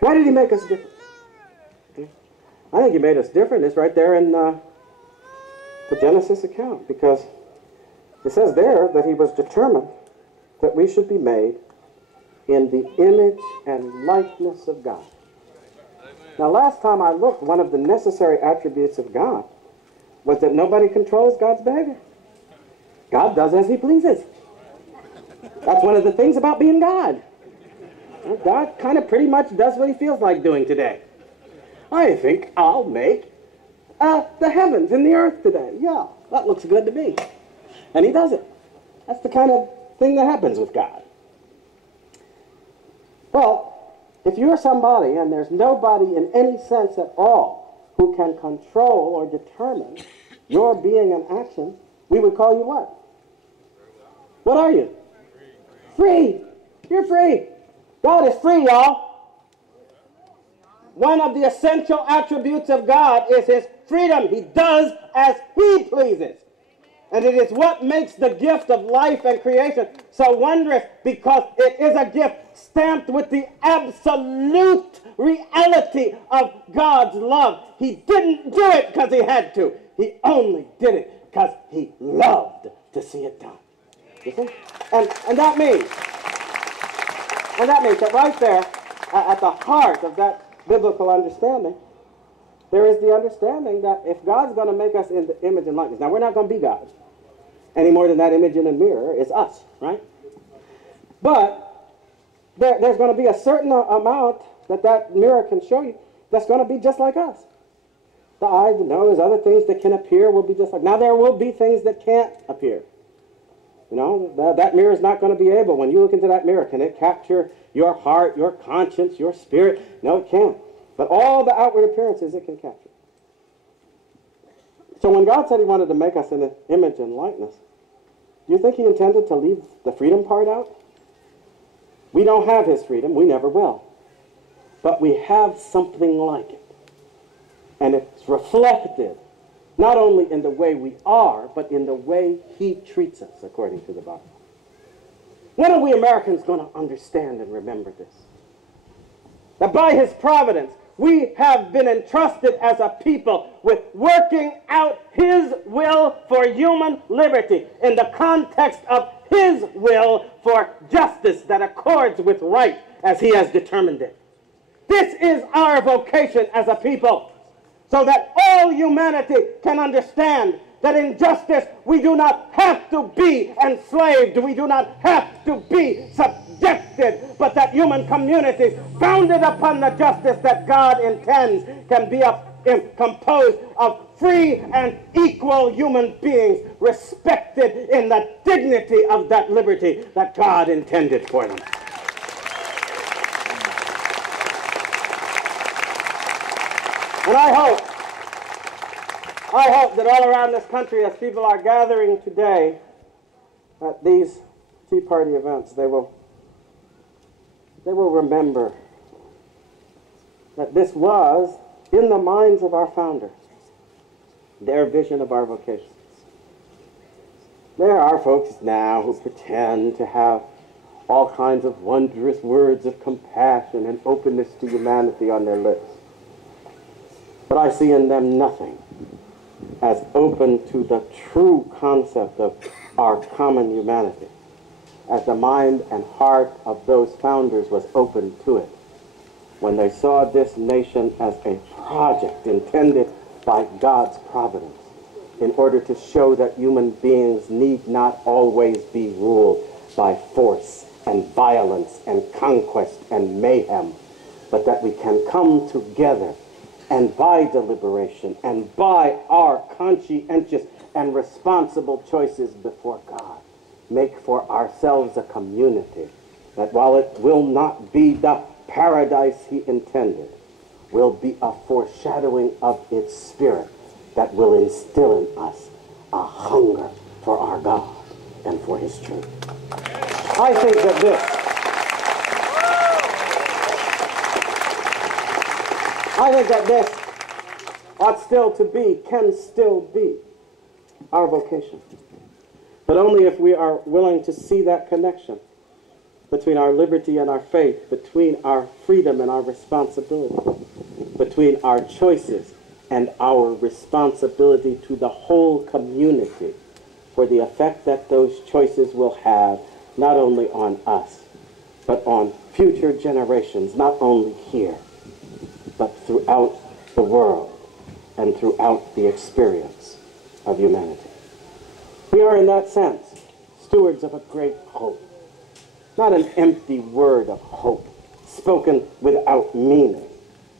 Why did he make us different? I think he made us different. It's right there in the Genesis account, because it says there that he was determined that we should be made in the image and likeness of God. Now, last time I looked, one of the necessary attributes of God was that nobody controls God's behavior. God does as he pleases. That's one of the things about being God. God kind of pretty much does what he feels like doing today. I think I'll make the heavens and the earth today. Yeah, that looks good to me. And he does it. That's the kind of thing that happens with God. Well, if you're somebody and there's nobody in any sense at all who can control or determine your being and action, we would call you what? What are you? Free. You're free. God is free, y'all. One of the essential attributes of God is his freedom. He does as he pleases. And it is what makes the gift of life and creation so wondrous, because it is a gift stamped with the absolute reality of God's love. He didn't do it because he had to. He only did it because he loved to see it done. You see? And that means that right there, at the heart of that biblical understanding, there is the understanding that if God's going to make us in the image and likeness, now we're not going to be God any more than that image in a mirror is us, right? But there's going to be a certain amount that mirror can show you that's going to be just like us. The eye, the nose, other things that can appear will be just like. Now there will be things that can't appear. You know, that mirror is not going to be able, when you look into that mirror, can it capture your heart, your conscience, your spirit? No, it can't. But all the outward appearances it can capture. So when God said he wanted to make us in his image and likeness, do you think he intended to leave the freedom part out? We don't have his freedom. We never will. But we have something like it. And it's reflected not only in the way we are, but in the way he treats us, according to the Bible. When are we Americans going to understand and remember this? That by his providence, we have been entrusted as a people with working out his will for human liberty in the context of his will for justice that accords with right as he has determined it. This is our vocation as a people, so that all humanity can understand that in justice we do not have to be enslaved, we do not have to be subjected, but that human communities founded upon the justice that God intends can be composed of free and equal human beings respected in the dignity of that liberty that God intended for them. And I hope that all around this country, as people are gathering today at these Tea Party events, they will remember that this was, in the minds of our founders, their vision of our vocation. There are folks now who pretend to have all kinds of wondrous words of compassion and openness to humanity on their lips. But I see in them nothing as open to the true concept of our common humanity, as the mind and heart of those founders was open to it when they saw this nation as a project intended by God's providence in order to show that human beings need not always be ruled by force and violence and conquest and mayhem, but that we can come together and by deliberation and by our conscientious and responsible choices before God, make for ourselves a community that, while it will not be the paradise he intended, will be a foreshadowing of its spirit that will instill in us a hunger for our God and for his truth. I think that this ought still to be, can still be, our vocation. But only if we are willing to see that connection between our liberty and our faith, between our freedom and our responsibility, between our choices and our responsibility to the whole community for the effect that those choices will have not only on us, but on future generations, not only here, but throughout the world and throughout the experience of humanity. We are, in that sense, stewards of a great hope, not an empty word of hope spoken without meaning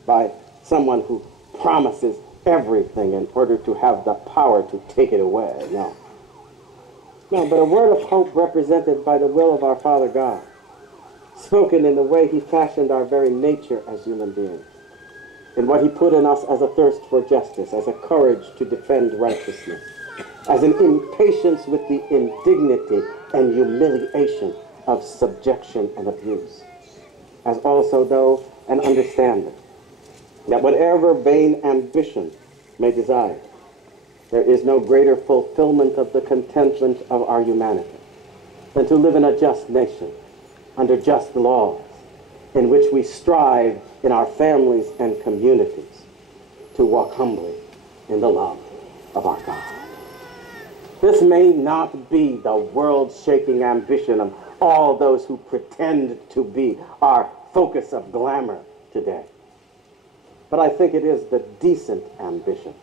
by someone who promises everything in order to have the power to take it away. No. No, but a word of hope represented by the will of our Father God, spoken in the way he fashioned our very nature as human beings, in what he put in us as a thirst for justice, as a courage to defend righteousness, as an impatience with the indignity and humiliation of subjection and abuse, as also, though, an understanding that whatever vain ambition may desire, there is no greater fulfillment of the contentment of our humanity than to live in a just nation, under just laws, in which we strive in our families and communities to walk humbly in the love of our God. This may not be the world-shaking ambition of all those who pretend to be our focus of glamour today, but I think it is the decent ambition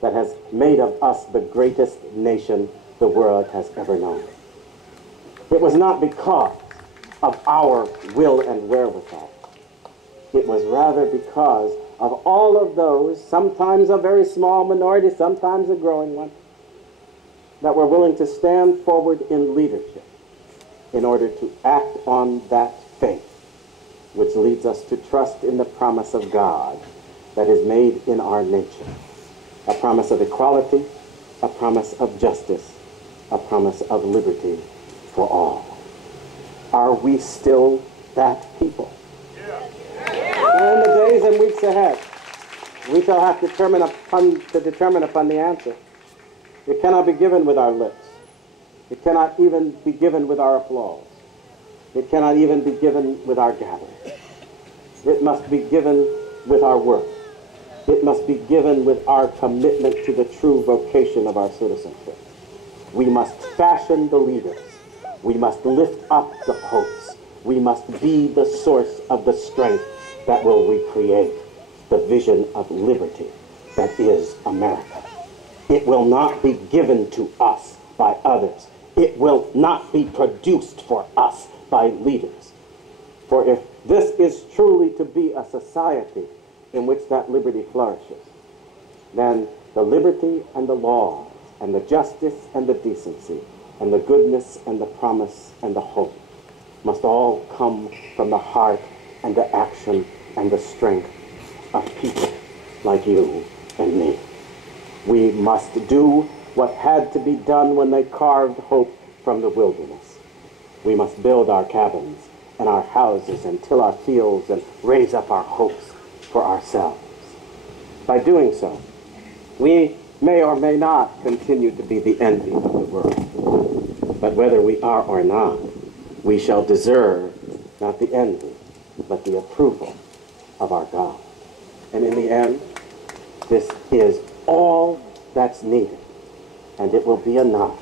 that has made of us the greatest nation the world has ever known. It was not because of our will and wherewithal. It was rather because of all of those, sometimes a very small minority, sometimes a growing one, that were willing to stand forward in leadership in order to act on that faith which leads us to trust in the promise of God that is made in our nature. A promise of equality, a promise of justice, a promise of liberty for all. Are we still that people? And in the days and weeks ahead, we shall have to determine upon the answer. It cannot be given with our lips. It cannot even be given with our applause. It cannot even be given with our gathering. It must be given with our work. It must be given with our commitment to the true vocation of our citizenship. We must fashion the leaders. We must lift up the hopes. We must be the source of the strength that will recreate the vision of liberty that is America. It will not be given to us by others. It will not be produced for us by leaders. For if this is truly to be a society in which that liberty flourishes, then the liberty and the laws and the justice and the decency and the goodness and the promise and the hope must all come from the heart and the action and the strength of people like you and me. We must do what had to be done when they carved hope from the wilderness. We must build our cabins and our houses and till our fields and raise up our hopes for ourselves. By doing so, we may or may not continue to be the envy of the world. But whether we are or not, we shall deserve not the envy, but the approval of our God. And in the end, this is all that's needed, and it will be enough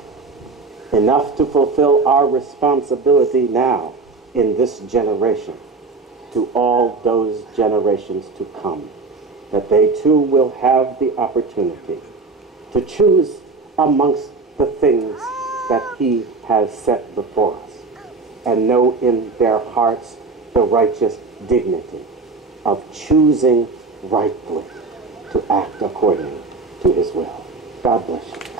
to fulfill our responsibility now in this generation to all those generations to come, that they too will have the opportunity to choose amongst the things that he has set before us and know in their hearts the righteous dignity of choosing rightly to act according to his will. God bless you.